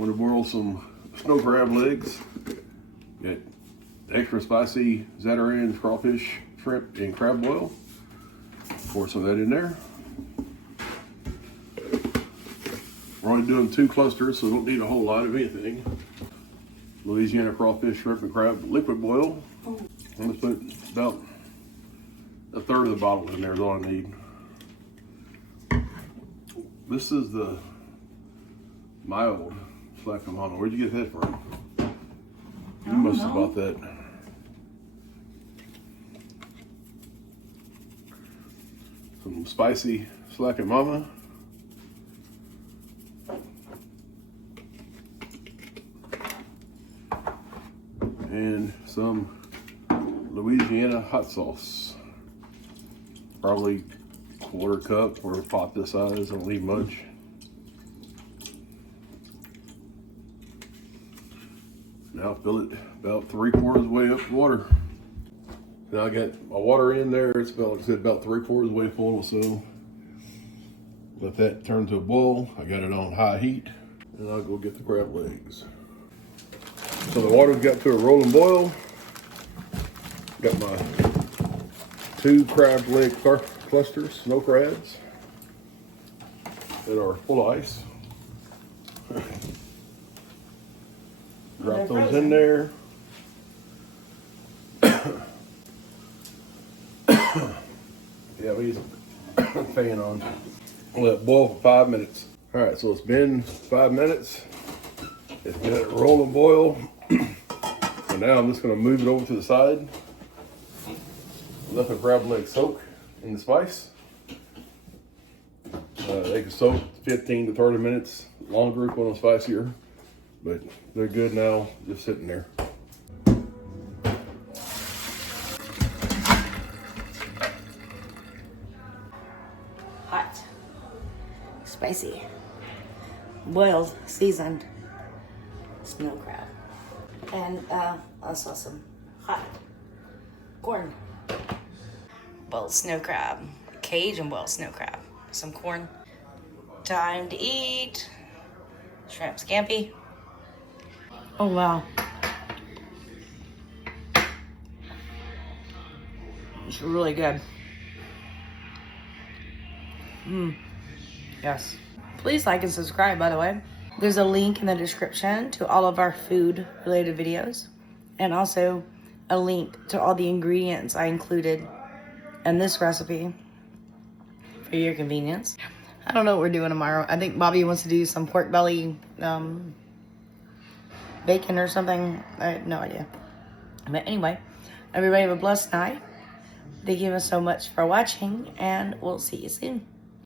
Want to boil some snow crab legs. Got extra spicy Zatarain crawfish, shrimp, and crab boil. Pour some of that in there. We're only doing 2 clusters, so we don't need a whole lot of anything. Louisiana crawfish, shrimp, and crab liquid boil. I'm gonna put about 1/3 of the bottle in there is all I need. This is the mild flavorful. Where'd you get that from? You must have bought that. Some spicy Slack and Mama. And some Louisiana hot sauce. Probably 1/4 cup for a pot this size. Don't leave much. Now fill it about 3/4 of the way up with water. Now I got my water in there. It's about, like I said, about 3/4 of the way full. So let that turn to a boil. I got it on high heat, and I'll go get the crab legs. So the water's got to a rolling boil. Got my 2 crab leg clusters, snow crabs, that are full of ice. Drop those in there. Yeah, we use a fan on. Let it boil for 5 minutes. All right, so it's been 5 minutes. It's been at a rolling boil. So now I'm just gonna move it over to the side. Let the crab legs soak in the spice. They can soak 15 to 30 minutes longer if one spicier, but they're good now, just sitting there. Hot, spicy, boiled, seasoned snow crab. And also some hot corn. Boiled snow crab, Cajun boiled snow crab, some corn. Time to eat. Shrimp scampi. Oh wow. It's really good. Yes. Please like and subscribe, by the way. There's a link in the description to all of our food related videos, and also a link to all the ingredients I included in this recipe for your convenience. I don't know what we're doing tomorrow. I think Bobby wants to do some pork belly bacon or something. I have no idea. But anyway, everybody have a blessed night. Thank you so much for watching, and we'll see you soon.